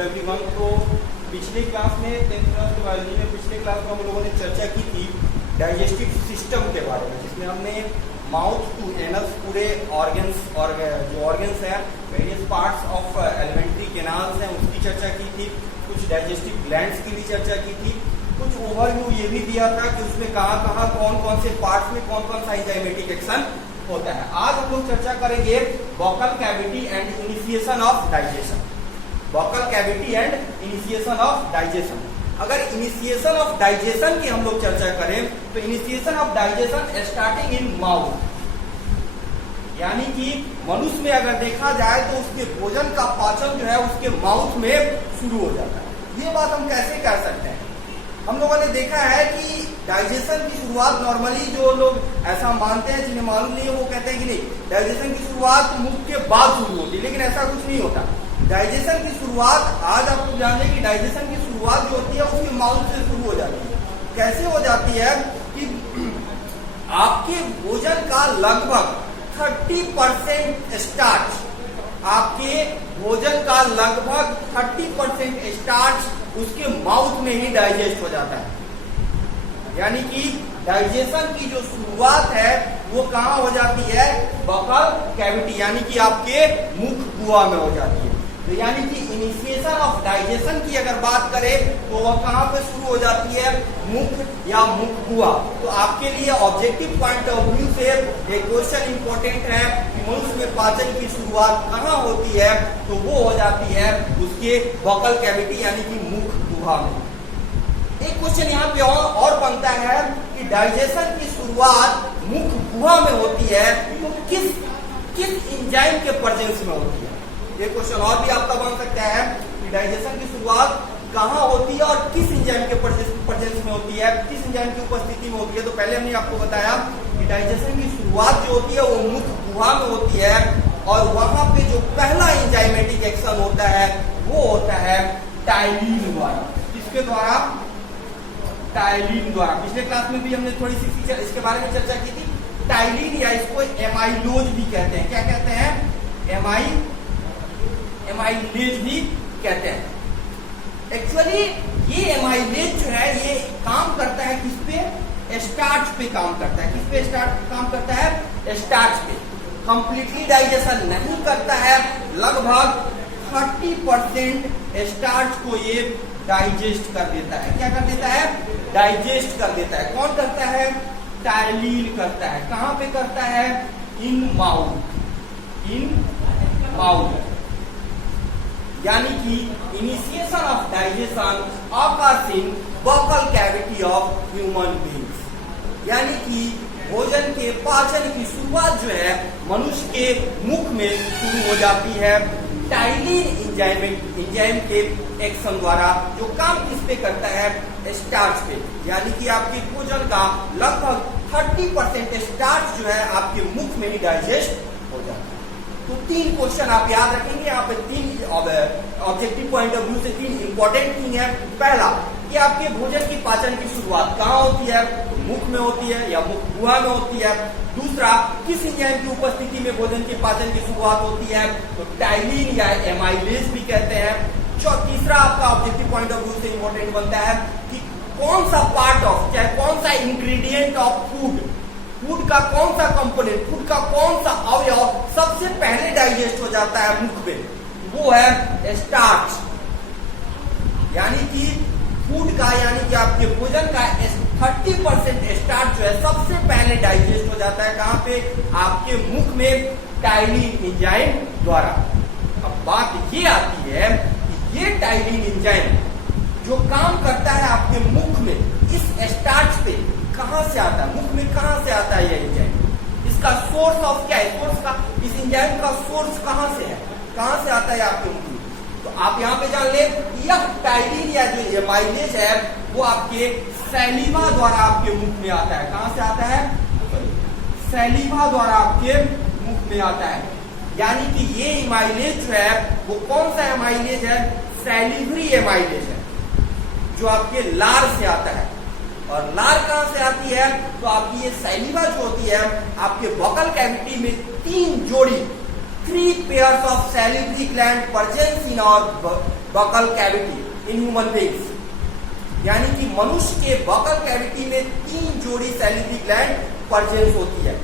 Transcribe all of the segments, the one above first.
Everyone. तो पिछले class में 10th क्लास के बायोलॉजी में पिछले क्लास में हम लोगों ने चर्चा की थी डाइजेस्टिव सिस्टम के बारे में, जिसमें हमने माउथ टू एनस पूरे ऑर्गन्स और जो ऑर्गन्स हैं various parts of alimentary canals हैं उसकी चर्चा की थी, कुछ डाइजेस्टिव ग्लैंड्स की भी चर्चा की थी, कुछ ओवरव्यू ये भी दिया था कि उसमें कहाँ कहाँ कौन कौन से पार्ट्स में कौन कौन सा एंजाइमेटिक एक्शन होता है। आज हम लोग चर्चा करेंगे buccal cavity and initiation of digestion. Buccal cavity and initiation of digestion. अगर इनिशिएशन ऑफ डाइजेशन की हम लोग चर्चा करें तो initiation of digestion starting in mouth, यानी कि मनुष्य में अगर देखा जाए तो उसके भोजन का पाचन जो है उसके माउथ में शुरू हो जाता है। ये बात हम कैसे कर सकते हैं? हम लोगों ने देखा है कि डाइजेशन की शुरुआत नॉर्मली जो लोग ऐसा मानते हैं, जिन्हें मालूम नहीं है वो कहते हैं कि नहीं डाइजेशन की शुरुआत मुख के बाद शुरू होती है, लेकिन ऐसा कुछ नहीं होता। डाइजेशन की शुरुआत आज आप लोग जान लें कि डाइजेशन की शुरुआत जो होती है उसके माउथ से शुरू हो जाती है। कैसे हो जाती है कि आपके भोजन का लगभग 30% स्टार्च, आपके भोजन का लगभग 30% स्टार्च उसके माउथ में ही डाइजेस्ट हो जाता है। यानी कि डाइजेशन की जो शुरुआत है वो कहाँ हो जाती है? बॉकल कैविटी, यानी कि आपके मुख गुहा में हो जाती है। तो यानी कि इनिशिएशन ऑफ डाइजेशन की अगर बात करें तो वह कहाँ पे शुरू हो जाती है? मुख या मुख गुहा। तो आपके लिए ऑब्जेक्टिव पॉइंट ऑफ व्यू से एक क्वेश्चन इंपॉर्टेंट है कि मनुष्य में पाचन की शुरुआत कहाँ होती है? तो वो हो जाती है उसके बॉकल कैविटी यानी कि मुख गुहा में। एक क्वेश्चन यहाँ पे और बनता है कि डाइजेशन की शुरुआत मुख गुहा में होती है तो किस एंजाइम के प्रेजेंस में होती है? ये क्वेश्चन और भी आपका बन सकता है कि डाइजेशन की शुरुआत कहाँ होती है और किस एंजाइम के प्रेजेंस में होती है, किस एंजाइम की उपस्थिति में होती है। तो पहले हमने आपको बताया कि डाइजेशन की शुरुआत जो होती है वो मुख गुहा में होती है और वहां पे जो पहला एंजाइमेटिक एक्शन होता है वो होता है टाइलिन द्वारा। किसके द्वारा? टाइलिन द्वारा। पिछले क्लास में भी हमने थोड़ी सी इसके बारे में चर्चा की थी। टाइलिन या इसको एमाइलोज भी कहते हैं। क्या कहते हैं? एमाइलेज भी कहते हैं। एक्चुअली ये एमाइलेज जो है ये काम करता है किस पे? स्टार्च पे काम करता है। किस पे काम करता है? स्टार्च पे। कंप्लीटली डाइजेशन नहीं करता है, लगभग 30% स्टार्च को ये डाइजेस्ट कर देता है। क्या कर देता है? डाइजेस्ट कर देता है। कौन करता है? टाइलिन करता है। कहां पे करता है? In mouth. In mouth. यानी कि initiation of digestion occurs in buccal cavity of human beings. यानी कि भोजन के पाचन की शुरुआत जो है मनुष्य के मुख में शुरू हो जाती है टाइलिन एंजाइम के एक्शन द्वारा, जो काम किस पे करता है? स्टार्च पे। यानी कि आपके भोजन का लगभग 30% स्टार्च जो है आपके मुख में ही डाइजेस्ट हो जाता है। तो 3 क्वेश्चन आप याद रखेंगे। यहाँ पे 3 ऑब्जेक्टिव पॉइंट ऑफ व्यू से 3 इंपॉर्टेंट थिंग है। पहला कि आपके भोजन की पाचन की शुरुआत कहाँ होती है? मुख में होती है या मुख गुहा में होती है। दूसरा, किस एंजाइम की उपस्थिति में भोजन की पाचन की शुरुआत होती है? तो टाइलिन या एमाइलेज भी कहते हैं। तीसरा आपका ऑब्जेक्टिव पॉइंट ऑफ व्यू से इंपॉर्टेंट बनता है कि कौन सा पार्ट ऑफ, चाहे कौन सा इंग्रेडिएंट ऑफ फूड का कौन सा कंपोनेंट, फूड का कौन सा अवयव सबसे पहले डाइजेस्ट हो जाता है मुख में? वो है स्टार्च। यानी कि फूड का, यानी कि आपके भोजन का 30% स्टार्च जो है सबसे पहले डाइजेस्ट हो जाता है। कहां पे? आपके मुख में टाइलिन एंजाइम द्वारा। अब बात ये आती है कि ये टाइलिन एंजाइम जो काम करता है आपके मुख में इस स्टार्च पे कहां से आता है? मुख में कहां से आता है ये एंजाइम? इसका सोर्स ऑफ क्या है? सोर्स का, इस एंजाइम का सोर्स कहां से है? कहां से आता है आपके मुख में? तो आप यहां पे जान ले यह टाइलिन या जो एमाइलेज है वो आपके सैलिवा द्वारा आपके मुख में आता है। कहां से आता है? सैलिवा द्वारा आपके मुख में आता है। यानी कि ये एमाइलेज जो है वो कौन सा एमाइलेज है? सैलिवरी एमाइलेज है, जो आपके लार से आता है। और लार कहां से आती है? तो आपकी ये सैलिवा जो होती है आपके बॉकल कैविटी में 3 जोड़ी 3 pairs of salivary gland present in our buccal cavity in human beings। यानी कि मनुष्य के बकल कैविटी में 3 जोड़ी सैलिवरी ग्लैंड प्रेजेंस होती है।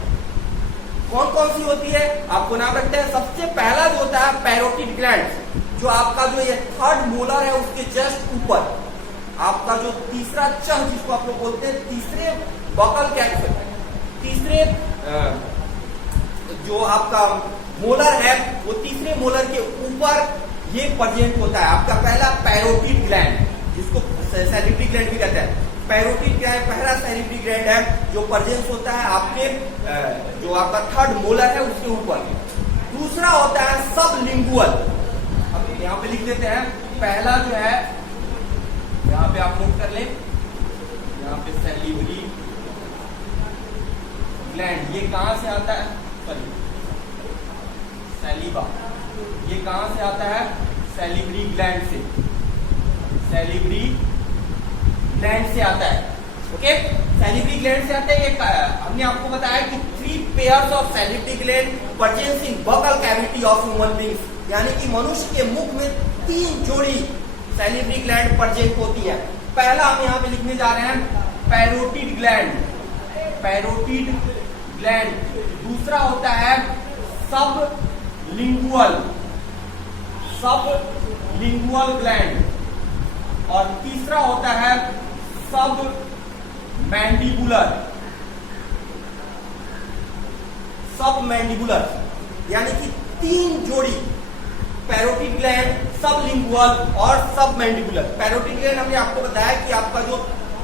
कौन कौन सी होती है आपको नाम रखते हैं। सबसे पहला जो होता है पैरोटिड ग्लैंड, जो आपका जो ये 3rd मोलर है उसके जस्ट ऊपर, आपका जो तीसरा चह जिसको आप लोग बोलते हैं, तीसरे बकल कैविटी, तीसरे जो आपका मोलर है वो तीसरे मोलर के ऊपर ये प्रेजेंट होता है। आपका पहला पैरोटिड ग्लैंड, जिसको सैलिवरी ग्लैंड भी कहते हैं, पैरोटिड ग्लैंड पहला सैलिवरी ग्लैंड है जो प्रेजेंस होता है आपके जो आपका 3rd मोलर है उसके ऊपर। दूसरा होता है सबलिंगुअल। अब यहाँ पे लिख देते हैं, पहला जो है यहाँ पे आप नोट कर लें, यहाँ पे सैलिवरी ग्लैंड, ये कहां से आता है, सॉरी सैलिवा, ये कहां से आता है, सैलिवरी ग्लैंड से, सैलिवरी ग्लैंड से आता है। ओके, सैलिवरी ग्लैंड से आता है। ये हमने आपको बताया कि 3 pairs of salivary gland present in buccal cavity of human beings, यानी कि मनुष्य के मुख में 3 जोड़ी सैलिवरी ग्लैंड प्रेजेंट होती है। पहला हम यहाँ पे लिखने जा रहे हैं पैरोटिड ग्लैंड, पैरोटिड ग्लैंड। दूसरा होता है सबलिंगुअल, सबलिंगुअल ग्लैंड। और तीसरा होता है सब मैंडिबुलर, सब मैंडिबुलर, यानी कि 3 जोड़ी पैरोटिड ग्लैंड, सबलिंगुअल और सब मैंडिबुलर। पैरोटिड ग्लैंड हमने आपको बताया कि आपका जो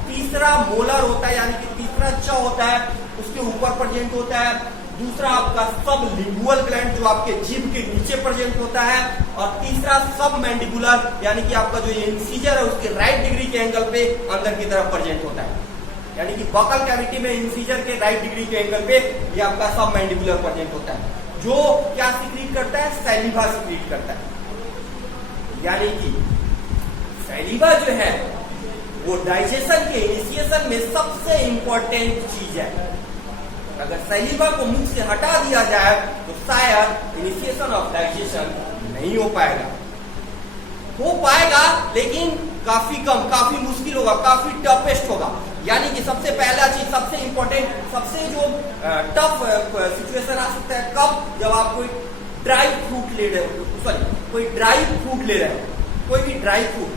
तीसरा मोलर होता है यानी कि तीसरा च होता है उसके ऊपर प्रेजेंट होता है। दूसरा आपका सबलिंगुअल ग्लैंड जो आपके जीभ के नीचे प्रेजेंट होता है। और तीसरा सब मैंडिबुलर यानी कि आपका जो इंसीजर है उसके राइट डिग्री के एंगल पे अंदर की तरफ प्रेजेंट होता है। यानी कि बकल कैविटी में इंसीजर के राइट डिग्री के एंगल पे ये आपका सब मैंडिबुलर प्रेजेंट होता है, जो क्या सिक्रीट करता है, सैलिवा सिक्रीट करता है। यानी कि सैलिवा जो है वो डाइजेशन के इनिशिएशन में सबसे इंपॉर्टेंट चीज है। अगर सैलिवा को मुख से हटा दिया जाए तो शायद इनिशिएशन ऑफ डाइजेशन नहीं हो पाएगा, लेकिन काफी कम, काफी मुश्किल होगा, काफी टफेस्ट होगा। यानी कि सबसे पहला चीज, सबसे इंपॉर्टेंट, सबसे जो टफ सिचुएशन आ सकता है कब, जब आप कोई ड्राई फ्रूट ले रहे हो, सॉरी कोई ड्राई फ्रूट ले रहे हो, कोई भी ड्राई फ्रूट,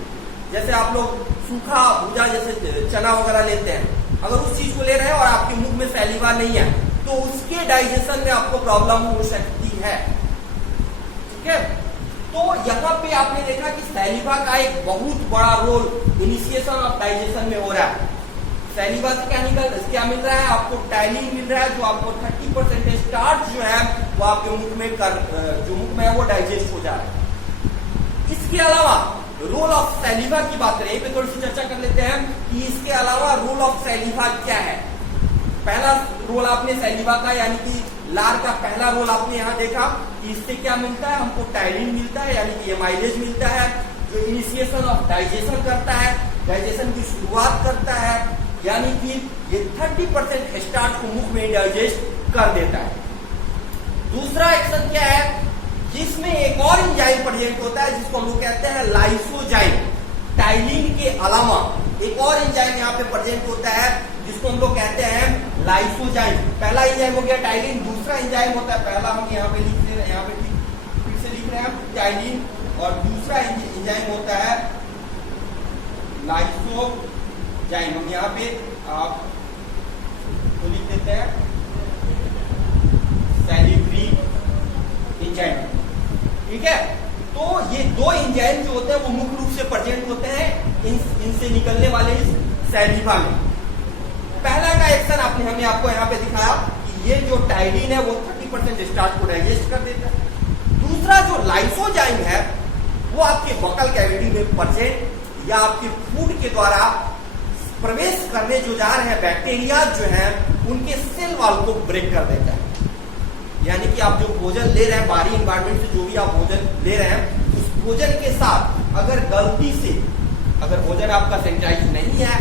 जैसे आप लोग सूखा भुजा जैसे चना वगैरह लेते हैं, अगर उस चीज को ले रहे हैं और आपके मुंह में सैलिवा नहीं है तो उसके डाइजेशन में आपको प्रॉब्लम हो सकती है। ठीक है, तो यहाँ पे आपने देखा कि सैलिवा का एक बहुत बड़ा रोल इनिशिएशन ऑफ डाइजेशन में हो रहा है। सैलिवा से क्या मिल रहा है आपको, टाइलिन मिल रहा है, जो आपको 30% स्टार्च जो है वो आपके मुख में जो मुख में है वो डाइजेस्ट हो जा रहा है। इसके अलावा रोल ऑफ सैलिवा की बात करें, पे थोड़ी सी चर्चा कर लेते हैं कि इसके अलावा रोल ऑफ सैलिवा क्या है। पहला रोल आपने सैलिवा का यानी कि लार का पहला रोल आपने यहाँ देखा कि इससे क्या मिलता है, हमको टाइलिन मिलता है यानी कि एमाइलेज मिलता है, जो इनिशिएशन ऑफ डाइजेशन करता है, डाइजेशन की शुरुआत करता है, यानी कि ये 30% स्टार्च को मुख में डाइजेस्ट कर देता है। दूसरा एक्शन क्या है, जिसमें एक और एंजाइम प्रेजेंट होता है जिसको हम लोग कहते हैं लाइसोजाइम। टाइलिन के अलावा एक और एंजाइम यहाँ पे प्रेजेंट होता है जिसको हम लोग कहते हैं लाइसोजाइम। पहला एंजाइम हो गया टाइलिन, दूसरा एंजाइम होता है, पहला हम यहाँ पे लिख रहे हैं, यहाँ पे फिर से लिख रहे हैं टाइलिन, और दूसरा एंजाइम होता है लाइसोजाइम। हम यहाँ पे आप तो लिख देते हैं सैलिवरी एंजाइम। ठीक है, तो ये 2 एंजाइम जो होते हैं वो मुख्य रूप से प्रेजेंट होते हैं इनसे निकलने वाले इस सैलिवा में। पहला का एक्शन हमने आपको यहाँ पे दिखाया कि ये जो टाइलिन है वो 30% स्टार्च को डाइजेस्ट कर देता है। दूसरा जो लाइसोजाइम है वो आपके बकल कैविटी में प्रेजेंट या आपके फूड के द्वारा प्रवेश करने जो जा रहे हैं बैक्टीरिया जो है उनके सेल वॉल को ब्रेक कर देता है। यानी कि आप जो भोजन ले रहे हैं बाहरी एनवायरनमेंट से, जो भी आप भोजन ले रहे हैं, उस भोजन के साथ अगर गलती से अगर भोजन आपका सैनिटाइज नहीं है,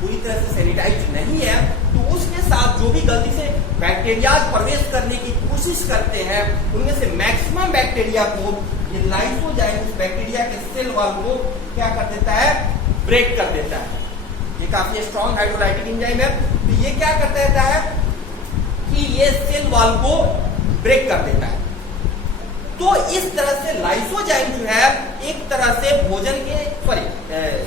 पूरी तरह से सैनिटाइज नहीं है, तो उसके साथ जो भी गलती से बैक्टीरिया प्रवेश करने की कोशिश करते हैं उनमें से मैक्सिमम बैक्टीरिया को ये लाइसोजाइम उस बैक्टीरिया के सेल वॉल को क्या कर देता है, ब्रेक कर देता है। ये काफी स्ट्रॉन्ग हाइड्रोलाइटिक एंजाइम है, तो ये क्या कर देता है कि ये सेल वॉल को ब्रेक कर देता है। तो इस तरह से लाइसोजाइम जो है एक तरह से भोजन के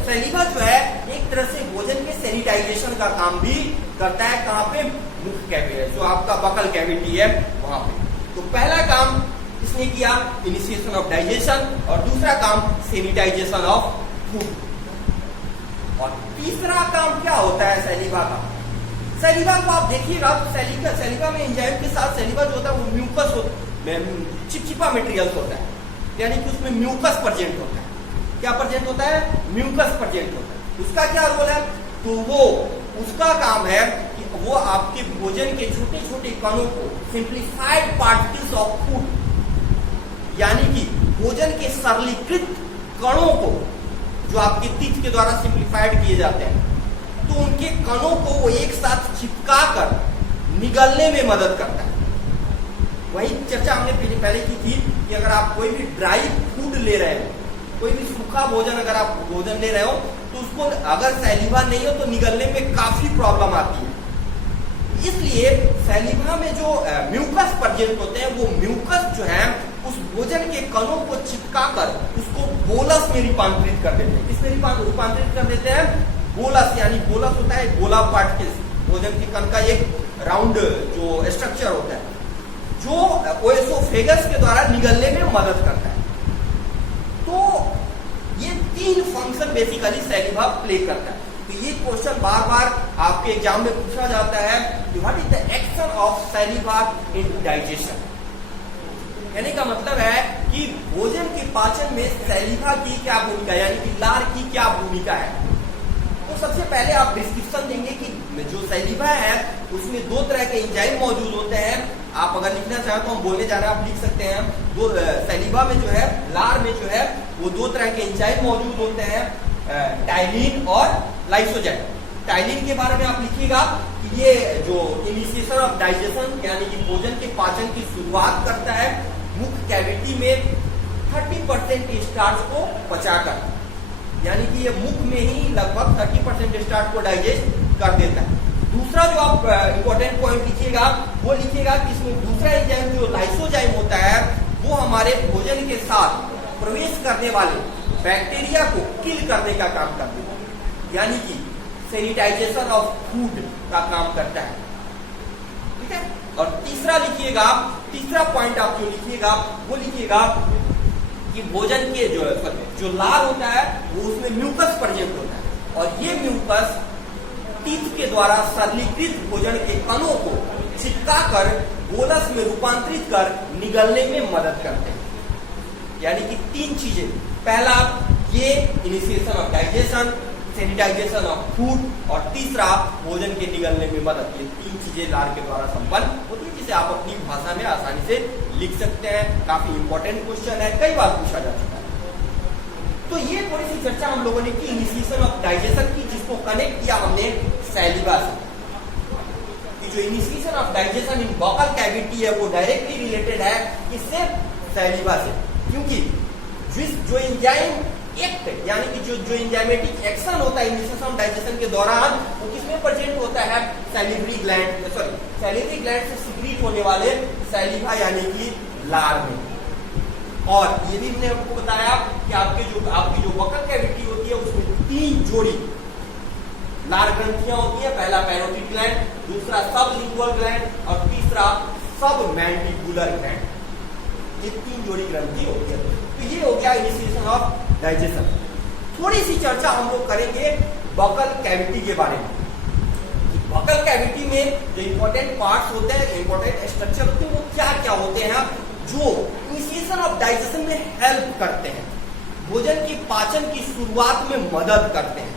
सैलिवा जो है एक तरह से भोजन के सैनिटाइजेशन का काम भी करता है। कहाँ पे, मुख कैविटी, जो आपका बकल कैविटी है वहां पे। तो पहला काम इसने किया इनिशिएशन ऑफ डाइजेशन और दूसरा काम सैनिटाइजेशन ऑफ फूड। और तीसरा काम क्या होता है सैलिवा का? सैलिवा को आप देखिएगा तो सैलिवा में एंजाइम के साथ सैलिवा जो होता है वो म्यूकस चिपचिपा मटेरियल होता है, यानी कि उसमें म्यूकस प्रेजेंट होता है। क्या प्रेजेंट होता है? म्यूकस प्रेजेंट होता है। उसका क्या रोल है? तो वो उसका काम है कि वो आपके भोजन के छोटे छोटे कणों को, सिंप्लीफाइड पार्टिकल्स ऑफ फूड, यानी कि भोजन के सरलीकृत कणों को जो आपके टीथ के द्वारा सिंप्लीफाइड किए जाते हैं, तो उनके कणों को वो एक साथ चिपका कर निगलने में मदद करता है। वही चर्चा हमने पहले की थी कि अगर आप कोई भी ड्राई फूड ले रहे हो, कोई भी सूखा भोजन अगर आप भोजन ले रहे हो, तो उसको अगर सैलिवा नहीं हो तो निगलने में काफी प्रॉब्लम आती है। इसलिए सैलिवा में जो म्यूकस प्रेजेंट होते हैं, वो म्यूकस जो है उस भोजन के कणों को चिपका कर उसको बोलस में रूपांतरित कर देते हैं। किसमें रूपांतरित कर देते हैं? बोलस, यानी बोलस होता है गोला पार्टिकल्स, भोजन के कण का एक राउंड जो स्ट्रक्चर होता है जो ओएसोफेगस के द्वारा निगलने में मदद करता है। तो ये तीन फंक्शन बेसिकली सैलिवा प्ले करता है। तो ये क्वेश्चन बार बार आपके एग्जाम में पूछा जाता है कि what is the action of saliva in digestion. कहने का मतलब है कि भोजन के पाचन में सैलिवा की क्या भूमिका, यानी कि लार की क्या भूमिका है। तो सबसे पहले आप डिस्क्रिप्शन देंगे कि जो सैलिवा है उसमें दो तरह के एंजाइम मौजूद होते हैं। आप अगर लिखना चाहें तो हम बोलने जा रहे हैं, आप लिख सकते हैं। दो सैलिवा में जो है, लार में जो है वो दो तरह के एंजाइम मौजूद होते हैं, टाइलिन और लाइसोजाइम। टाइलिन के बारे में आप लिखिएगा कि ये जो इनिशिएशन ऑफ डाइजेशन, यानी कि भोजन के पाचन की शुरुआत करता है मुख कैविटी में 30% स्टार्च को पचाकर, यानी कि ये मुख में ही लगभग 30% स्टार्च को डाइजेस्ट कर देता है। दूसरा जो आप इंपॉर्टेंट पॉइंट लिखिएगा वो लिखिएगा कि इसमें दूसरा एंजाइम जो लाइसोजाइम होता है वो हमारे भोजन के साथ प्रवेश करने वाले बैक्टीरिया को किल करने का काम करता है, यानी कि सैनिटाइजेशन ऑफ फूड का काम करता है। ठीक है। और तीसरा लिखिएगा, तीसरा पॉइंट आप जो लिखिएगा वो लिखिएगा कि भोजन के जो लार होता है वो उसमें म्यूकस प्रेजेंट होता है, और ये म्यूकस टीथ के द्वारा सरलीकृत भोजन के कणों को चिपका कर बोलस में रूपांतरित कर निगलने में मदद करते हैं। यानी कि तीन चीजें, पहला ये initiation of digestion, sanitisation of food, और तीसरा भोजन के निगलने में मदद। ये तीन चीजें लार के द्वारा संपन्न होती है, जिसे आप अपनी भाषा में आसानी से लिख सकते हैं। काफी इंपॉर्टेंट क्वेश्चन है, कई बार पूछा जा चुका है। तो ये थोड़ी सी चर्चा हम लोगों ने की इनिशिएशन ऑफ डाइजेशन की, जिसको कनेक्ट किया हमने सैलिवा से। कि जो initiation of digestion in buccal cavity है वो डायरेक्टली रिलेटेड है इससे, सैलिवा से, क्योंकि जो एंजाइम एक्ट, यानी कि जो एंजाइमेटिक एक्शन होता है इनिशिएशन ऑफ डाइजेशन के दौरान, वो किसमें प्रेजेंट होता है? सैलिवरी ग्लैंड, सैलिवरी ग्लैंड से सीक्रेट होने वाले सैलिवा, यानी कि लार में। और ये भी मैंने आपको बताया कि आपकी जो बकल कैविटी होती है उसमें तीन जोड़ी लार ग्रंथियां होती है। पहला पैरोटिड ग्लैंड, दूसरा सबलिंगुअल ग्लैंड, और तीसरा सब मैंडिबुलर ग्लैंड। ये तीन जोड़ी ग्रंथि होती है। तो ये हो गया इनिशिएशन ऑफ डाइजेशन। थोड़ी सी चर्चा हम लोग करेंगे बकल कैविटी के बारे में। बकल कैविटी में जो इंपॉर्टेंट पार्ट्स होते हैं, इंपॉर्टेंट स्ट्रक्चर होते हैं, वो क्या क्या होते हैं जो इनिशिएशन ऑफ डाइजेशन में हेल्प करते हैं, भोजन की पाचन की शुरुआत में मदद करते हैं,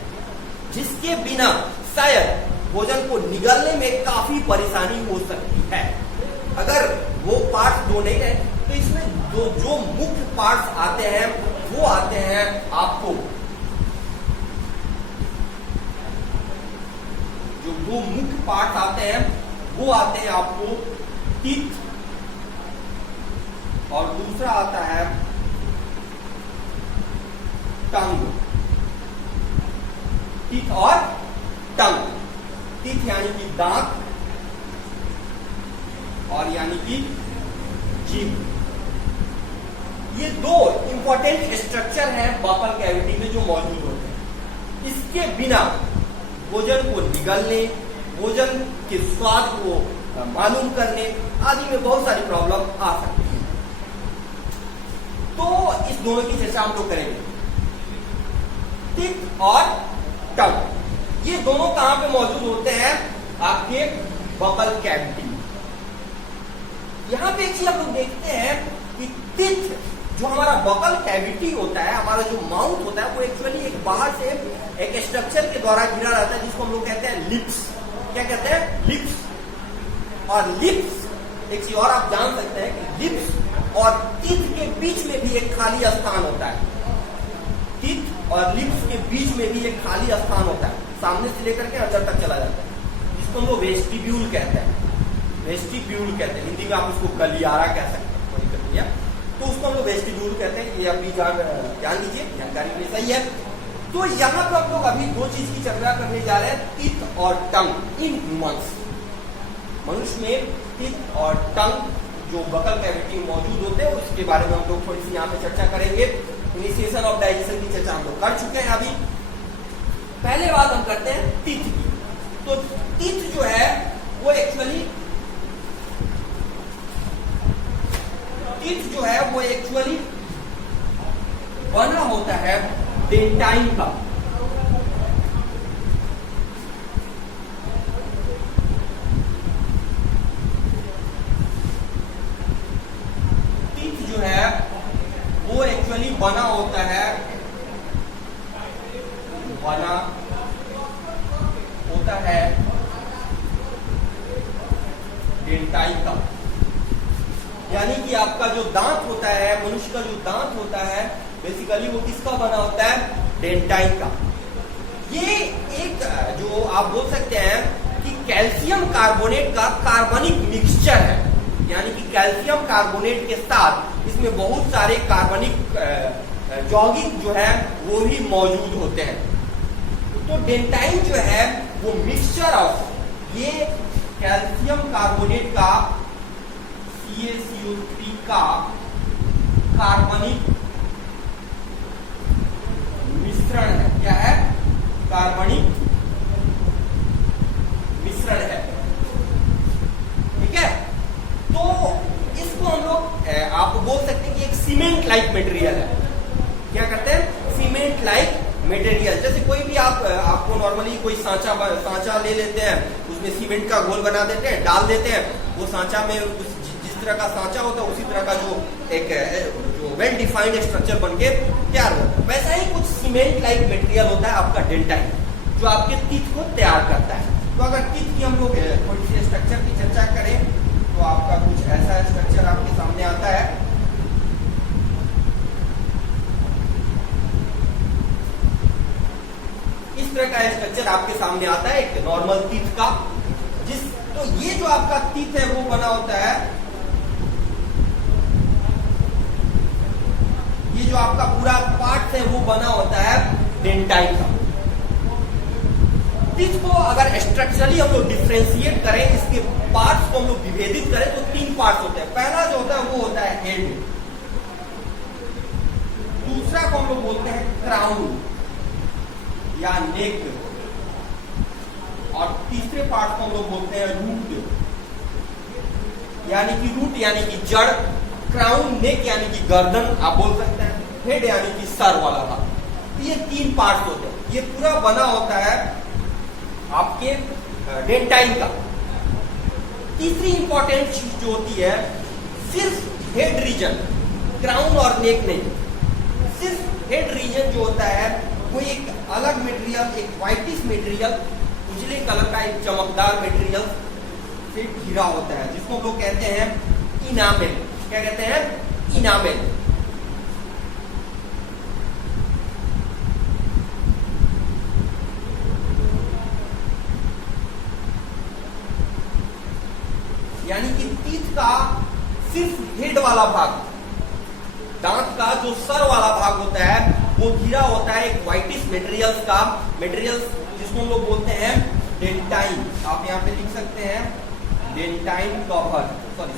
जिसके बिना शायद भोजन को निगलने में काफी परेशानी हो सकती है। अगर वो पार्ट्स दो नहीं रहे तो इसमें जो मुख्य पार्ट्स आते हैं वो आते हैं आपको जो दो मुख्य पार्ट आते हैं, वो आते हैं आपको टीथ, और दूसरा आता है टंग। टीथ और टंग, टीथ यानी कि दांत और यानी कि जीभ। ये दो इंपॉर्टेंट स्ट्रक्चर हैं बकल कैविटी में जो मौजूद होते हैं। इसके बिना भोजन को निगलने, भोजन के स्वाद को मालूम करने आदि में बहुत सारी प्रॉब्लम आ सकती है। तो इस दोनों की चर्चा हम लोग करेंगे, टीथ और टंग। ये दोनों कहां पे मौजूद होते हैं? आपके बकल कैविटी में। यहां पे एक चीज आप लोग देखते हैं कि टीथ, जो हमारा बकल कैविटी होता है, हमारा जो माउथ होता है, वो एक्चुअली एक बाहर से एक स्ट्रक्चर के द्वारा घिरा रहता है जिसको हम लोग कहते हैं लिप्स। क्या कहते हैं? लिप्स। और लिप्स एक चीज और आप जान सकते हैं कि लिप्स और टीथ के बीच में भी एक खाली स्थान होता है। टीथ और लिप्स के बीच में भी एक खाली स्थान होता है, सामने से लेकर के अंदर तक चला जाता है, जिसको हम लोग वेस्टिब्यूल कहते हैं। वेस्टिब्यूल कहते हैं, हिंदी में आप उसको गलियारा कह सकते हैं, कोई दिक्कत नहीं है। तो उसको हम लोग वेस्टिब्यूल कहते हैं। ये अभी जान लीजिए, जानकारी के लिए सही है। तो यहाँ पे हम लोग अभी दो चीज की चर्चा करने जा रहे हैं, टीथ और टंग इन ह्यूमंस। मनुष्य में टीथ और टंग जो बकल कैविटी में मौजूद होते हैं, उसके बारे में हम लोग थोड़ी सी यहाँ पे चर्चा करेंगे। इनिशिएशन ऑफ डाइजेशन की चर्चा हम लोग कर चुके हैं। अभी पहले बात हम करते हैं टीथ की। तो टीथ जो है वो एक्चुअली बना होता है डेंटाइन का। टीथ जो है वो एक्चुअली बना होता है डेंटाइन का। यानी कि आपका जो दांत होता है, मनुष्य का जो दांत होता है, बेसिकली वो किसका बना होता है? डेंटाइन का। ये एक जो आप बोल सकते हैं कि कैल्शियम कार्बोनेट का कार्बनिक मिक्सचर है। यानी कि कैल्शियम कार्बोनेट के साथ इसमें बहुत सारे कार्बनिक यौगिक जो है वो भी मौजूद होते हैं। तो डेंटाइन जो है वो मिक्सचर ऑफ ये कैल्शियम कार्बोनेट का CaCO3 का कार्बनिक मिश्रण है। क्या है? कार्बनिक मिश्रण है। ठीक है। तो इसको हम लोग आप बोल सकते हैं कि एक सीमेंट लाइक मटेरियल है। क्या करते हैं? Cement like material. जैसे कोई भी आपको नॉर्मली कोई सांचा ले लेते हैं, उसमें सीमेंट का घोल बना देते हैं, डाल देते हैं, वो सांचा में जिस तरह का सांचा होता है उसी तरह का जो वेल डिफाइंड स्ट्रक्चर बनके तैयार होता है। वैसा ही कुछ सीमेंट लाइक मटेरियल होता है आपका डेंटाइन, जो आपके टीथ को तैयार करता है। तो अगर टीथ की हम लोग थोड़ी सी स्ट्रक्चर की चर्चा करें तो आपका कुछ ऐसा स्ट्रक्चर आपके सामने आता है। इस तरह का स्ट्रक्चर आपके सामने आता है एक नॉर्मल टीथ का। तो ये जो आपका टीथ है वो बना होता है, ये जो आपका पूरा पार्ट है वो बना होता है डेंटाइन का। टीथ को अगर स्ट्रक्चरली हम लोग डिफरेंशिएट करें, इसके पार्ट्स को हम लोग विभेदित करें तो तीन पार्ट्स होते हैं। पहला जो होता है वो होता है हेड, दूसरा को हम लोग बोलते हैं क्राउन या नेक, और तीसरे पार्ट को हम लोग बोलते हैं रूट, यानी कि रूट यानी कि जड़, क्राउन, नेक यानी कि गर्दन आप बोल सकते हैं, हेड यानी कि सर वाला भाग। ये तीन पार्ट होते हैं। ये पूरा बना होता है आपके डेंटाइन का। तीसरी इंपॉर्टेंट चीज जो होती है, सिर्फ हेड रीजन, क्राउन और नेक नहीं, सिर्फ हेड रीजन जो होता है वो एक अलग मटेरियल, एक व्हाइटिश मटेरियल, उजले कलर का एक चमकदार मटेरियल से घिरा होता है, जिसको हम लोग कहते हैं इनामेल। क्या कहते हैं? इनामेल। सिर्फ हेड वाला भाग, दांत का जो सर वाला भाग होता है वो घिरा होता है एक व्हाइटिश मटेरियल्स जिसको हम लोग बोलते हैं डेंटाइन। आप यहाँ पे लिख सकते हैं dentine cover, sorry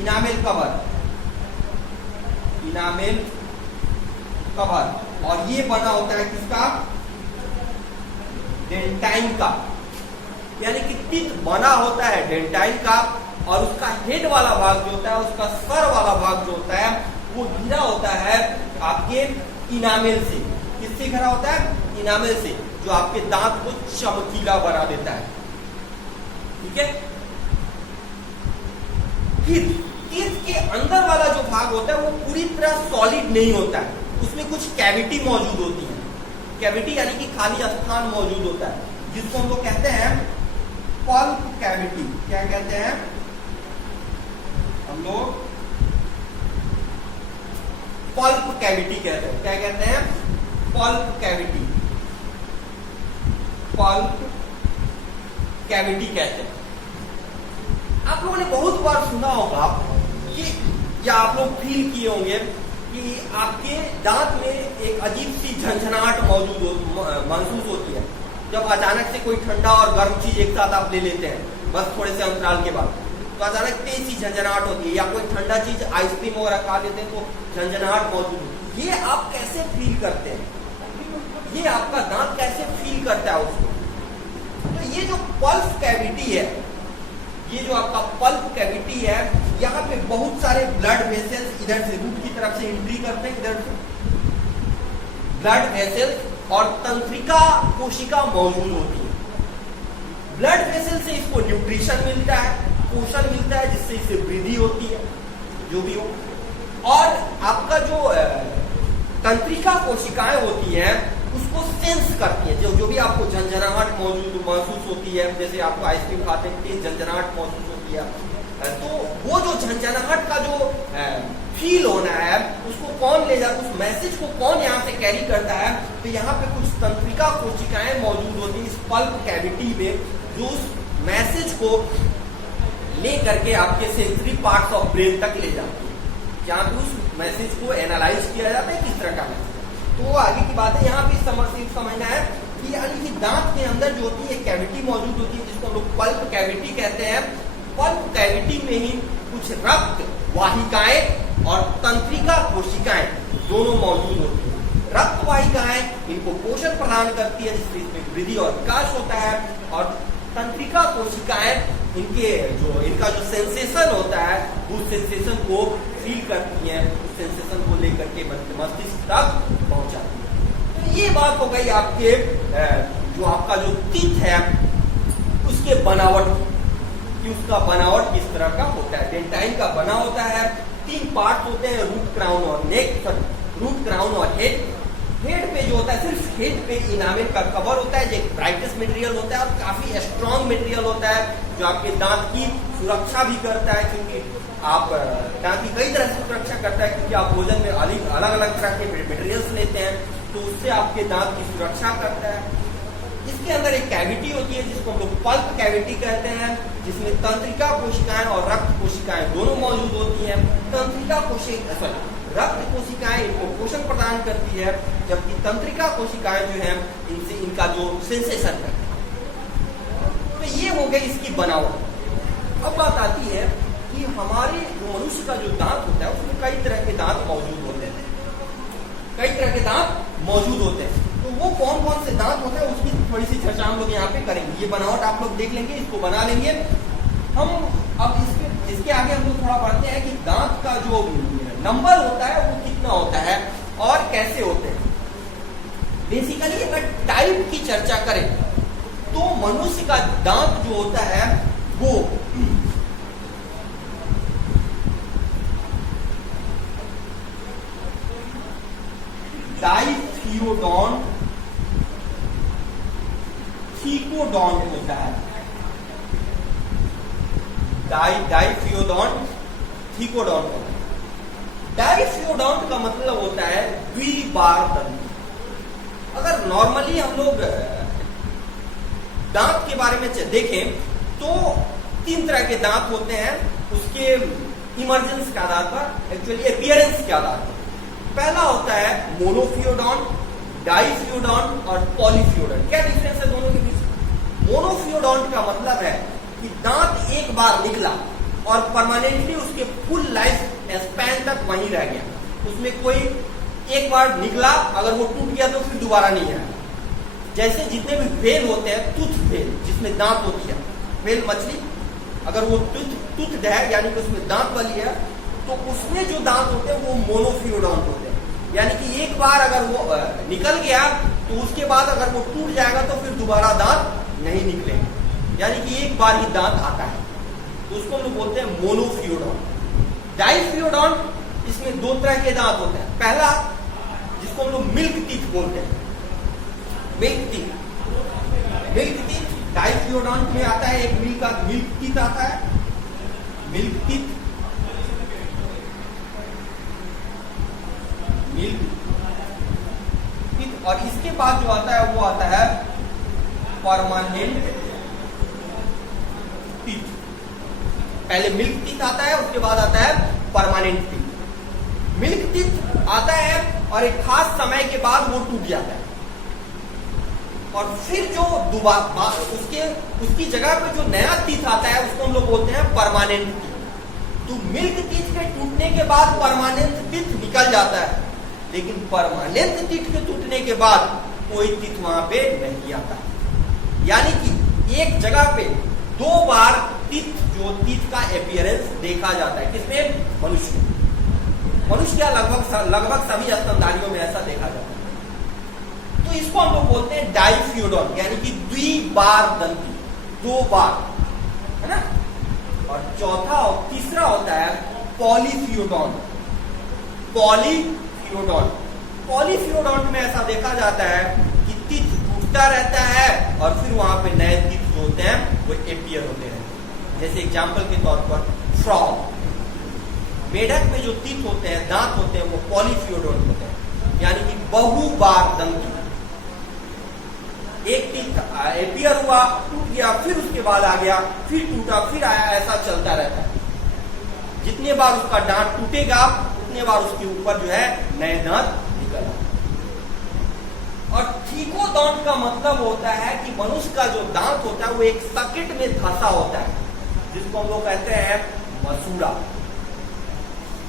enamel cover. और ये बना होता है किसका? डेंटाइन का, यानी कि टीथ बना होता है डेंटाइन का, और उसका हेड वाला भाग जो होता है, उसका सर वाला भाग जो होता है वो घिरा होता है आपके इनामेल से। किससे घिरा होता है? इनामेल से, जो आपके दांत को चमकीला बना देता है। ठीक है। फिर टीथ के अंदर वाला जो भाग होता है वो पूरी तरह सॉलिड नहीं होता है, उसमें कुछ कैविटी मौजूद होती है। कैविटी यानी कि खाली स्थान मौजूद होता है, जिसको हम लोग कहते हैं पल्प कैविटी। क्या कहते हैं हम लोग? पल्प कैविटी कहते हैं। क्या कहते हैं? Pulp cavity. पल्प कैविटी कहते हैं। आप लोगों ने बहुत बार सुना होगा कि, या आप लोग फील किए होंगे कि आपके दांत में एक अजीब सी झंझनाहट महसूस होती है जब अचानक से कोई ठंडा और गर्म चीज एक साथ आप ले लेते हैं, बस थोड़े से अंतराल के बाद, तो अचानक तेज सी झंझनाहट होती है। या कोई ठंडा चीज आइसक्रीम वगैरह खा लेते हैं तो झंझनाहट मौजूद होती है। ये आप कैसे फील करते हैं? ये आपका दांत कैसे फील करता है उसको? तो ये जो पल्प कैविटी है, ये जो आपका पल्प कैविटी है, यहाँ पे बहुत सारे ब्लड वेसल्स इधर से रूट की तरफ से एंट्री करते हैं, इधर से ब्लड वेसल्स और तंत्रिका कोशिका मौजूद होती है। ब्लड वेसल से इसको न्यूट्रिशन मिलता है, पोषण मिलता है, जिससे इसे वृद्धि होती है, जो भी हो। और आपका जो तंत्रिका कोशिकाएं होती हैं उसको सेंस करती है, जो भी आपको झंझनाहट महसूस होती है, जैसे आपको आइसक्रीम खाते हैं तेज झंझनाहट महसूस होती है, तो वो जो झंझनाहट का जो फील होना है उसको कौन ले जाता है, उस मैसेज को कौन यहाँ से कैरी करता है? तो यहाँ पे कुछ तंत्रिका कोशिकाएं मौजूद होती है इस पल्प कैविटी में, जो उस मैसेज को ले करके आपके सेंसरी पार्ट्स ऑफ ब्रेन तक ले जाती है, जहाँ पे उस मैसेज को एनालाइज किया जाता है किस तरह का मैसेज। तो वो आगे की बात है। यहाँ पे समझना है कि यानी कि दांत के अंदर जो होती है कैविटी मौजूद होती है, जिसको हम लोग पल्प कैविटी कहते हैं। पल्प कैविटी में ही कुछ रक्त वाहिकाएं और तंत्रिका कोशिकाएं दोनों मौजूद होती है। रक्त वाहिकाएं इनको पोषण प्रदान करती है, जिससे इसमें वृद्धि और विकास होता है, और तंत्रिका कोशिकाएं इनका जो सेंसेशन होता है उस सेंसेशन को फील करती हैं, उस सेंसेशन को लेकर के मस्तिष्क तक पहुंचाती है। तो ये बात हो गई आपके जो आपका जो टीथ है उसके बनावट कि उसका बनावट किस तरह का होता है। डेंटाइन का बना होता है, 3 पार्ट होते हैं, रूट क्राउन और नेक, रूट क्राउन और हेड। हेड पे जो होता है, सिर्फ हेड पे इनामेल का कवर होता है, जो एक ब्राइटेस्ट मटेरियल होता है और काफी स्ट्रॉन्ग मटेरियल होता है, जो आपके दांत की सुरक्षा भी करता है, क्योंकि आप दांत की कई तरह से सुरक्षा करता है, क्योंकि आप भोजन में अलग अलग तरह के मटेरियल्स लेते हैं, तो उससे आपके दांत की सुरक्षा करता है। इसके अंदर एक कैविटी होती है जिसको हम लोग पल्प कैविटी कहते हैं, जिसमें तंत्रिका कोशिकाएं और रक्त कोशिकाएं दोनों मौजूद होती हैं। तंत्रिका रक्त कोशिकाएं इनको पोषण प्रदान करती है, जबकि तंत्रिका कोशिकाएं जो है इनका जो सेंसेशन करती है। तो ये हो गई इसकी बनावट। अब बात आती है कि हमारे जो मनुष्य का जो दांत होता है उसमें कई तरह के दांत मौजूद होते हैं, कई तरह के दांत मौजूद होते हैं। तो वो कौन कौन से दांत होते हैं उसकी थोड़ी सी चर्चा हम लोग यहाँ पे करेंगे। ये बनावट आप लोग देख लेंगे, इसको बना लेंगे हम। अब इसके आगे हम लोग थोड़ा बढ़ते हैं कि दांत का जो नंबर होता है वो कितना होता है और कैसे होते हैं। बेसिकली अगर टाइप की चर्चा करें तो मनुष्य का दांत जो होता है वो डाइथियोडॉन थीकोडॉन होता है। डाइथियोडॉन थीकोडॉन होता है। डाइथियोडॉन का मतलब होता है द्विबार तंतु। अगर नॉर्मली हम लोग दांत के बारे में देखें तो 3 तरह के दांत होते हैं। उसके इमर्जेंस के आधार पर, एक्चुअली अपीयरेंस के आधार पर। पहला होता है मोनोफियोडॉन, डाइफियोडॉन और पॉलीफियोडॉन। क्या डिफरेंस है दोनों के बीच? मोनोफियोडॉन का मतलब है कि दांत एक बार निकला और परमानेंटली उसके फुल लाइफ स्पैन तक वहीं रह गया, उसमें कोई एक बार निकला अगर वो टूट गया तो फिर दोबारा नहीं आया। जैसे जितने भी वेल होते हैं, टूथ वेल जिसमें दांत होती है, वेल मछली अगर वो टूथ है यानी कि उसमें दांत वाली है, तो उसमें जो दांत होते हैं वो मोनोफियोडॉन होते हैं। यानी कि एक बार अगर वो निकल गया तो उसके बाद अगर वो टूट जाएगा तो फिर दोबारा दांत नहीं निकलेंगे, यानी कि एक बार ही दांत आता है, तो उसको हम लोग बोलते हैं मोनोफियोडॉन। डाइफियोडॉन, इसमें दो तरह के दांत होते हैं। पहला जिसको हम लोग मिल्क टीथ बोलते हैं, मिल्क टीथ डाइफियोडॉन में आता है। एक मिल्क टीथ आता है, मिल्क टीथ और इसके बाद जो आता है वो आता है परमानेंट टीथ। पहले मिल्क टीथ आता है, उसके बाद आता है परमानेंट टीथ। मिल्क टीथ आता है और एक खास समय के बाद वो टूट जाता है और फिर जो दोबारा उसकी जगह पे जो नया टीथ आता है उसको हम लोग बोलते हैं परमानेंट टीथ। तो मिल्क टीथ के टूटने के बाद परमानेंट टीथ निकल जाता है, लेकिन परमानेंट टीथ के टूटने के बाद कोई टीथ वहां पे नहीं आता। यानी कि एक जगह पे दो बार टीथ का अपीयरेंस देखा जाता है। किसमें? मनुष्य क्या लगभग सभी स्तनधारियों में ऐसा देखा जाता है। तो इसको हम लोग बोलते हैं डाइफियोडॉन, यानी कि द्विबार दंती, दो बार, है ना। और चौथा और तीसरा होता है पॉलीफियोडॉन। पॉलीफियोडॉन में ऐसा देखा जाता है कि टीथ टूटता रहता है और फिर वहां पे नए टीथ जो होते हैं वो अपीयर होते हैं। जैसे एग्जांपल के तौर पर फ्रॉग, मेढक में जो टीथ होते हैं, दांत होते हैं, वो पॉलीफियोडॉन होते हैं, यानी कि बहुबार दंती। एक टीथ अपीयर हुआ, टूट गया, फिर उसके बाद आ गया, फिर टूटा, फिर आया, ऐसा चलता रहता है। जितने बार उसका दांत टूटेगा उतने बार उसके ऊपर जो है नए दांत निकल। और ट्रिकोडॉन्ट का मतलब होता है कि मनुष्य का जो दांत होता है वो एक सॉकेट में धंसा होता है, जिसको हम लोग कहते हैं मसूड़ा।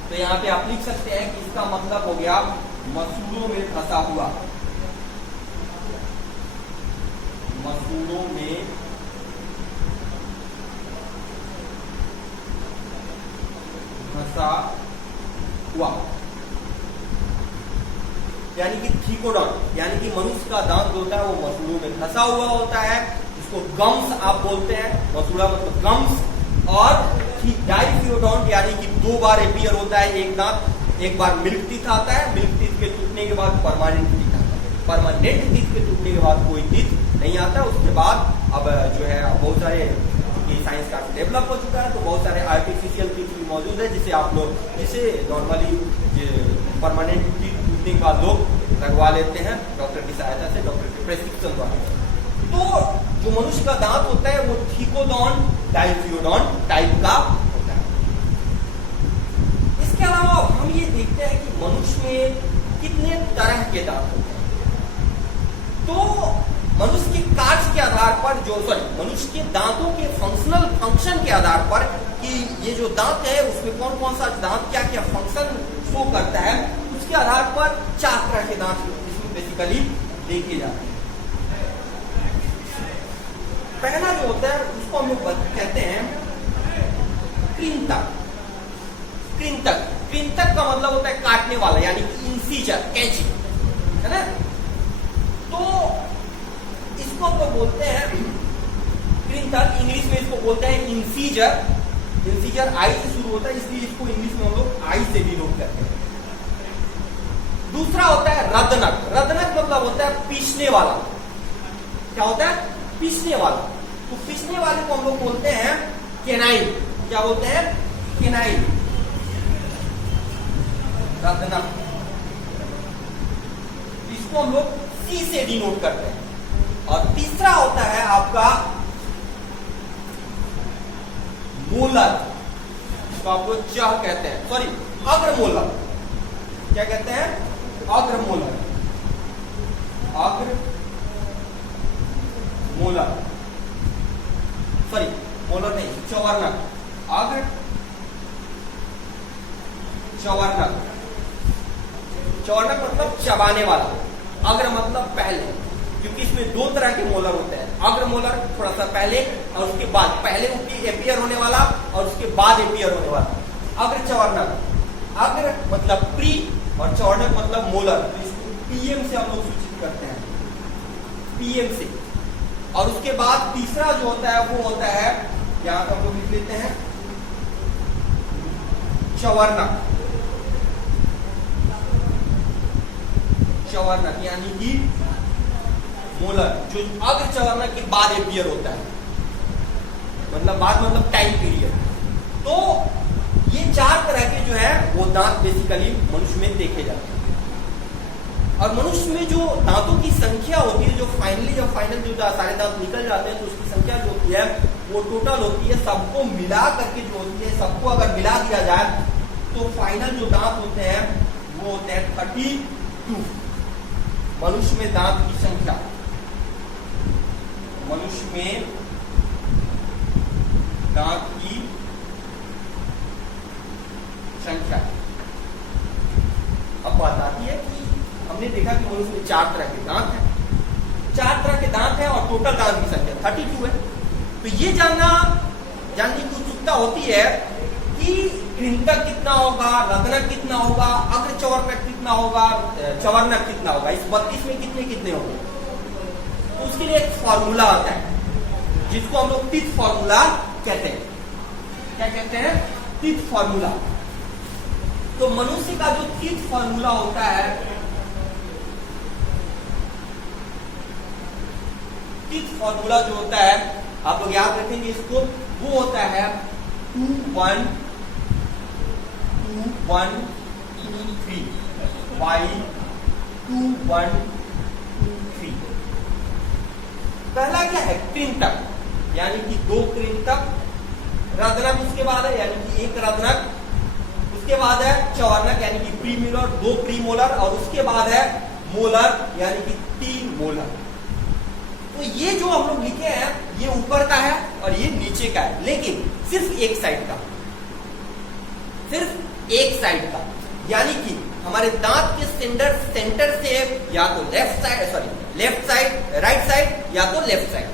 तो यहाँ पे आप लिख सकते हैं कि इसका मतलब हो गया मसूड़ों में धंसा हुआ, मसूड़ों में धंसा हुआ, यानी कि ट्रिकोडॉन, यानी कि मनुष्य का दांत होता है वो मसूड़ों में धंसा हुआ होता है, जिसको गम्स आप बोलते हैं। मसूड़ा मतलब गम्स। और डाइफियोडॉन यानी कि दो बार अपीयर होता है एक दांत। एक बार मिल्क टीथ आता है, मिल्क टीथ के टूटने के बाद परमानेंट टीथ आता है, परमानेंट टीथ के टूटने के बाद कोई टीथ नहीं आता। उसके बाद अब जो है बहुत सारे साइंस काफी डेवलप हो चुका है, तो बहुत सारे आर्टिफिशियल टीथ भी मौजूद है, जिसे नॉर्मली परमानेंट टीथ टूटने के बाद लोग लगवा लेते हैं डॉक्टर की सहायता से, डॉक्टर के प्रेस्क्रिप्शन द्वारा। तो जो मनुष्य का दांत होता है वो ट्रिकोडॉन डाइफियोडॉन टाइप का होता है। इसके अलावा हम ये देखते हैं कि मनुष्य में कितने तरह के दांत होते हैं। तो मनुष्य के कार्य के आधार पर मनुष्य के दांतों के फंक्शन के आधार पर कि ये जो दांत है उसमें कौन कौन सा दांत क्या क्या फंक्शन शो करता है, उसके आधार पर 4 तरह के दांत इसमें बेसिकली देखे जाते हैं। पहला जो होता है उसको हम लोग कहते हैं कृंतक। कृंतक का मतलब होता है काटने वाला, यानी कि इंसीजर, कैंची, है ना। तो इसको हम लोग बोलते हैं कृंतक, इंग्लिश में इसको बोलते हैं इंसीजर। इंसीजर आई से शुरू होता है, इसलिए इसको इंग्लिश में हम लोग आई से डिनोट करते हैं। दूसरा होता है रदनक। रदनक मतलब होता है पीसने वाला। क्या होता है? पीसने वाला। तो पीसने वाले को हम लोग बोलते हैं केनाइन। क्या बोलते हैं? केनाइन, रदनक। इसको हम लोग सी से डिनोट करते हैं। और तीसरा होता है आपका मोलर। इसको आप लोग च कहते हैं, सॉरी अग्रमोलर, क्या कहते हैं? अग्रमोलर, अग्रमोलर, सॉरी मोलर नहीं, चवर्णक, अग्र चवर्णक, चवर्णक मतलब चबाने वाला, अग्र मतलब पहले, क्योंकि इसमें दो तरह के मोलर होते हैं, अग्र मोलर थोड़ा सा पहले और उसके बाद, पहले एपियर होने वाला और उसके बाद एपियर होने वाला, अग्र चवर्णक। अग्र मतलब प्री और चवर्णक मतलब मोलर, तो इसको पीएम से हम लोग सूचित करते हैं, पीएम से। और उसके बाद तीसरा जो होता है वो होता है, यहां पर हम लोग लिख लेते हैं चवर्णक, चवर्णक यानी कि मोलर, जो अग्र चवर्णक के बाद एपियर होता है, मतलब बाद मतलब टाइम पीरियड। तो ये चार तरह के जो है वो दांत बेसिकली मनुष्य में देखे जाते हैं। और मनुष्य में जो दांतों की संख्या होती है, जो फाइनल जो सारे दांत निकल जाते हैं, तो उसकी संख्या जो होती है वो टोटल होती है, सबको मिला करके जो होती है, सबको अगर मिला दिया जाए तो फाइनल जो दांत होते हैं वो होते हैं 32। मनुष्य में दांत की संख्या, मनुष्य में दांत की संख्या। अब बात आती है कि हमने देखा कि मनुष्य में 4 तरह के दांत हैं, 4 तरह के दांत हैं और टोटल दांत की संख्या 32 है। तो ये जानने की उत्सुकता होती है कि कृंतक कितना होगा, रत्नक कितना होगा, अग्र चवर्णक कितना होगा, चवर्णक कितना होगा, इस 32 में कितने कितने होंगे। तो उसके लिए एक फॉर्मूला आता है जिसको हम लोग टिथ फॉर्मूला कहते हैं। क्या कहते हैं? Teeth formula. तो मनुष्य का जो टिथ फॉर्मूला होता है, टिथ फॉर्मूला जो होता है, आप लोग याद रखेंगे इसको, वो होता है 2 1 2 1 2 3 by 2 1 2 3। पहला क्या है? कृंतक, यानी कि 2 कृंतक, रत्नक उसके बाद है यानी कि 1 रत्नक, उसके बाद है चवर्णक यानी कि प्रीमोलर, 2 प्रीमोलर, और उसके बाद है मोलर यानी कि 3 मोलर। तो ये जो हम लोग लिखे हैं ये ऊपर का है और ये नीचे का है, लेकिन सिर्फ एक साइड का, सिर्फ एक साइड का, यानी कि हमारे दांत के सेंटर से या तो लेफ्ट साइड राइट साइड या तो लेफ्ट साइड।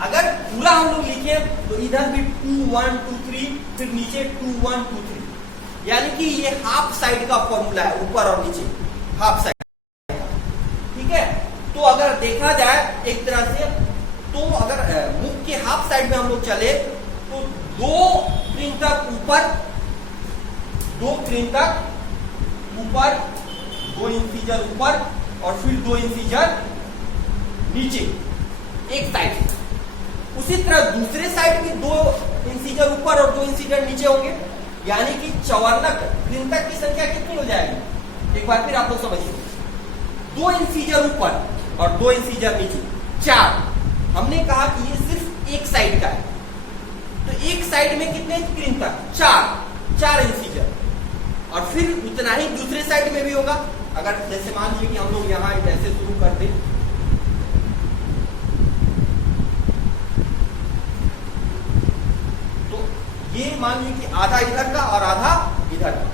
अगर पूरा हम लोग लिखे तो इधर भी 2 1 2 3, फिर नीचे 2 1 2 3, यानी कि ये हाफ साइड का फॉर्मूला है, ऊपर और नीचे हाफ साइड। ठीक है, तो अगर देखा जाए एक तरह से, तो अगर मुख के हाफ साइड में हम लोग चले तो 2 कृंतक ऊपर, 2 कृंतक ऊपर, 2 इंसीजर ऊपर और फिर 2 इंसीजर नीचे एक साइड। उसी तरह दूसरे साइड भी 2 इंसीजर ऊपर और 2 इंसीजर नीचे होंगे, यानी कि चवर्णक कृंतक की संख्या कितनी हो जाएगी? एक बार फिर आप लोग समझिए, 2 इंसीजर ऊपर और 2 इंसीजर नीचे, 4। हमने कहा कि ये सिर्फ एक साइड का है, तो एक साइड में कितने कृंतक? 4 इंसीजर, और फिर उतना ही दूसरे साइड में भी होगा। अगर जैसे मान लीजिए कि हम लोग यहाँ ऐसे शुरू कर दें, तो ये मान लीजिए कि आधा इधर का और आधा इधर का।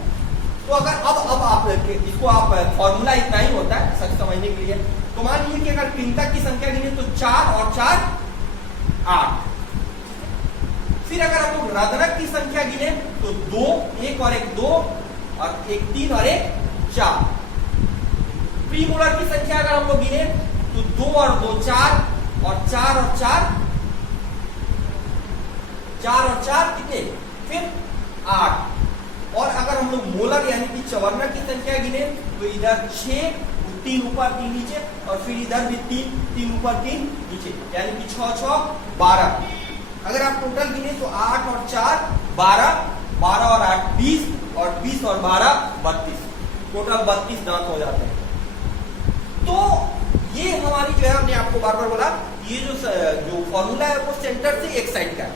तो अगर अब आप इसको आप फॉर्मूला इतना ही होता है सच समझने के लिए। तो मान लीजिए कि अगर कृंतक की संख्या गिने तो 4 और 4 8। फिर अगर हम लोग रत्नक की संख्या गिने तो 2, 1 और 1 2, और 1 3 और 1 4। प्रीमोलर की संख्या अगर हम लोग गिने तो 2 और 2 4, और 4 और 4 कितने? फिर 8। और अगर हम लोग मोलर यानी कि चवर्णक की संख्या गिने तो इधर 6, 3 ऊपर 3 नीचे, और फिर इधर भी 3 ऊपर 3 नीचे, यानी कि 6 6 12। अगर आप टोटल गिने तो 8 और 4 12, 12 और 8 20, और 20 और 12 32, टोटल 32 दांत हो जाते हैं। तो ये हमारी जो है, हमने आपको बार बार बोला, ये जो फॉर्मूला है वो सेंटर से एक साइड का है।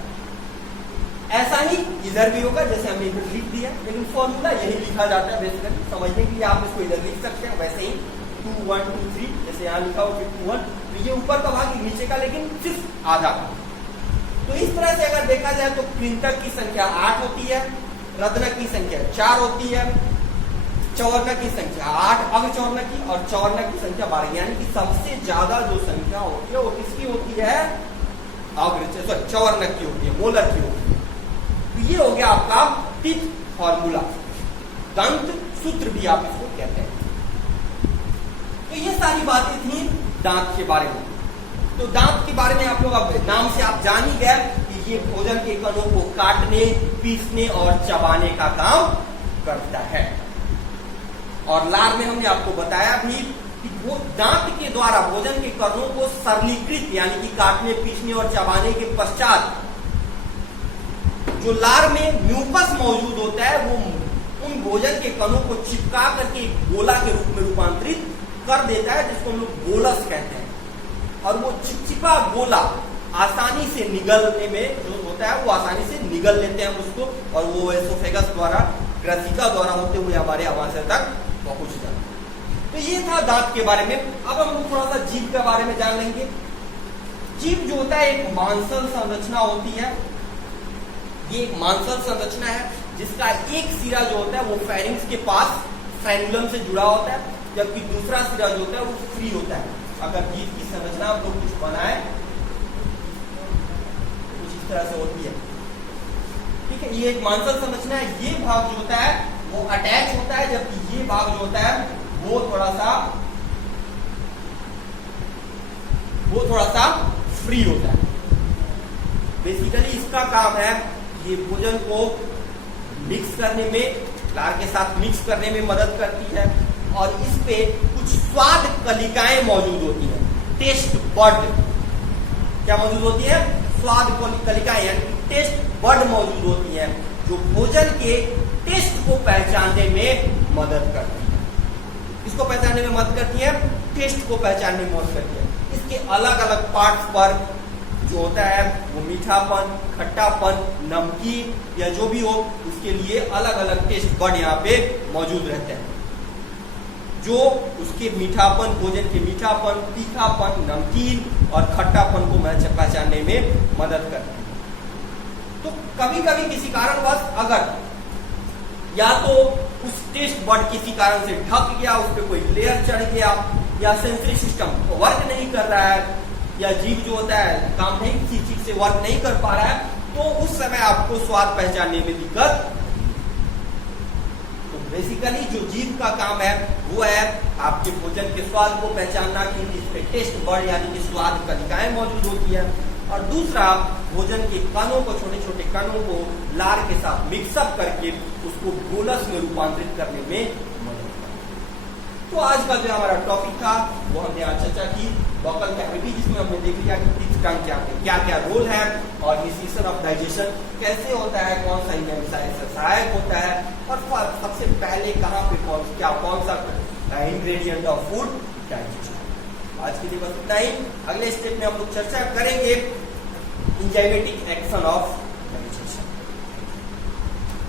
ऐसा ही इधर भी होगा, जैसे हमने इधर लिख दिया, लेकिन फॉर्मूला यही लिखा जाता है बेसिकली। समझने के लिए आप इसको इधर लिख सकते हैं, वैसे ही 2 1 2 3 जैसे यहाँ लिखा हो 2 1, तो ये ऊपर का भाग नीचे का, लेकिन सिर्फ आधा। तो इस तरह से अगर देखा जाए तो कृंतक की संख्या 8 होती है, रत्नक की संख्या 4 होती है, चौवर्णक की संख्या 8 अग्रचौवर्णक की, और चौवर्णक की संख्या 12, यानी कि सबसे ज्यादा जो संख्या होती है वो किसकी होती है? चौवर्णक की होती है, मोलर की होती है। तो ये हो गया आपका टिथ फॉर्मूला, दंत सूत्र भी आप इसको कहते हैं। तो ये सारी बातें थी दांत के बारे में। तो दांत के बारे में आप लोग अब नाम से आप जान ही गए कि ये भोजन के कणों को काटने, पीसने और चबाने का काम करता है। और लार में हमने आपको बताया भी कि वो दांत के द्वारा भोजन के कणों को सरलीकृत, यानी कि काटने, पीसने और चबाने के पश्चात जो लार में म्यूकस मौजूद होता है वो उन भोजन के कणों को चिपका करके गोला के रूप में रूपांतरित कर देता है, जिसको हम लोग गोलस कहते हैं। और वो चिपचिपा गोला आसानी से निगलने में जो होता है वो आसानी से निगल लेते हैं उसको, और वो एसोफेगस द्वारा, ग्रसिका द्वारा होते हुए हमारे आमाशय तक पहुंच जाता है। तो ये था दांत के बारे में। अब हम लोग थोड़ा सा जीभ के बारे में जान लेंगे। जीभ जो होता है एक मांसल संरचना होती है। ये एक मांसल संरचना है जिसका एक सिरा जो होता है वो फेरिंग्स के पास फ्रेनुलम से जुड़ा होता है, जबकि दूसरा सिरा जो होता है वो फ्री होता है। अगर जीभ की संरचना हम लोग कुछ बनाए कुछ इस तरह से होती है, ठीक है। ये एक मांसल संरचना है। ये भाग जो होता है वो अटैच होता है, जबकि ये भाग जो होता है वो थोड़ा सा फ्री होता है। बेसिकली इसका काम है ये भोजन को मिक्स करने में, लार के साथ मिक्स करने में मदद करती है, और इस पे कुछ स्वाद कलिकाएं मौजूद होती हैं, टेस्ट बड। क्या मौजूद होती है? स्वाद कलिकाएं, यानी टेस्ट बड मौजूद होती हैं, जो भोजन के टेस्ट को पहचानने में मदद करती है। इसको पहचानने में मदद करती है, टेस्ट को पहचानने में मदद करती है। इसके अलग अलग पार्ट्स पर जो होता है वो मीठापन, खट्टापन, नमकीन या जो भी हो, उसके लिए अलग अलग टेस्ट बड यहाँ पे मौजूद रहते हैं, जो उसके मीठापन, भोजन के मीठापन, तीखापन, नमकीन और खट्टापन को पहचानने में मदद करते हैं। तो कभी कभी किसी कारणवश अगर या तो उस टेस्ट बड किसी कारण से ढक गया, उस पर कोई लेयर चढ़ गया, या सेंसरी सिस्टम वर्क नहीं कर रहा है, या जीभ जो होता है काम नहीं, किसी चीज से वर्क नहीं कर पा रहा है, तो उस समय आपको स्वाद पहचानने में दिक्कत। तो बेसिकली जो जीभ का काम है वो है आपके भोजन के स्वाद को पहचानना, कि इसमें टेस्ट बड यानी कि स्वाद कलिकाएं मौजूद होती है, और दूसरा भोजन के कणों को, छोटे छोटे कणों को लार के साथ मिक्सअप करके उसको गोलस में रूपांतरित करने में मदद करता है। तो आज का जो हमारा टॉपिक था वो हमने आज चर्चा की वोकल कैविटी, जिसमें हमने देख लिया कि टीथ टंग क्या क्या रोल है, और इनिशिएशन ऑफ डाइजेशन कैसे होता है, कौन सा एंजाइम सहायक होता है, और सबसे पहले कहाँ पे कौन सा इंग्रेडिएंट ऑफ फूड डाइजेशन। आज के लिए बस इतना ही। अगले स्टेप में हम लोग चर्चा करेंगे एंजाइमेटिक एक्शन ऑफ